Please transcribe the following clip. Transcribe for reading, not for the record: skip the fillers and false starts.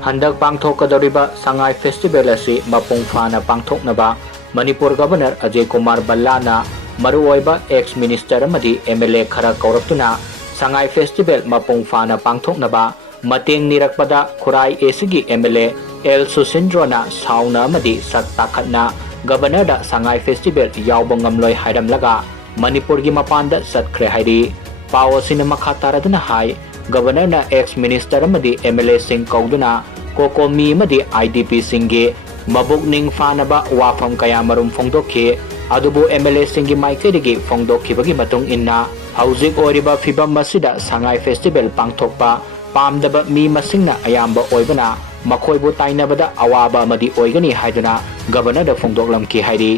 Handak pangthokadoriba Sangai Festival asi mapung fana pangthoknaba Manipur Governor Ajay Kumar Ballana Maruoiba ex-minister amadi MLA khara kauraktuna Sangai Festival mapung fana pangthoknaba mateng nirakpada KHURAI ACG MLA SUSHINDRO na sauna amadi sak takhatna Governor da Sangai Festival Yaoba Ngamloi Hairamlaga Manipur Mapanda Chatkhre Hairi Pao Sinema Khataraduna Hai Governor na ex-minister amadi MLA sing kauduna kokomi amadi IDP singi mabukning fanaba wafam kaya marum fongdokhi adubu MLA singi maikadigi fongdokhibagi matung inna hauzik oriba fibam masida Sangai Festival pangthokpa pamdaba mi masingna ayamba oibana makoibu tainabada awaba amadi oigani haiduna Governor da fongdoklamki hairi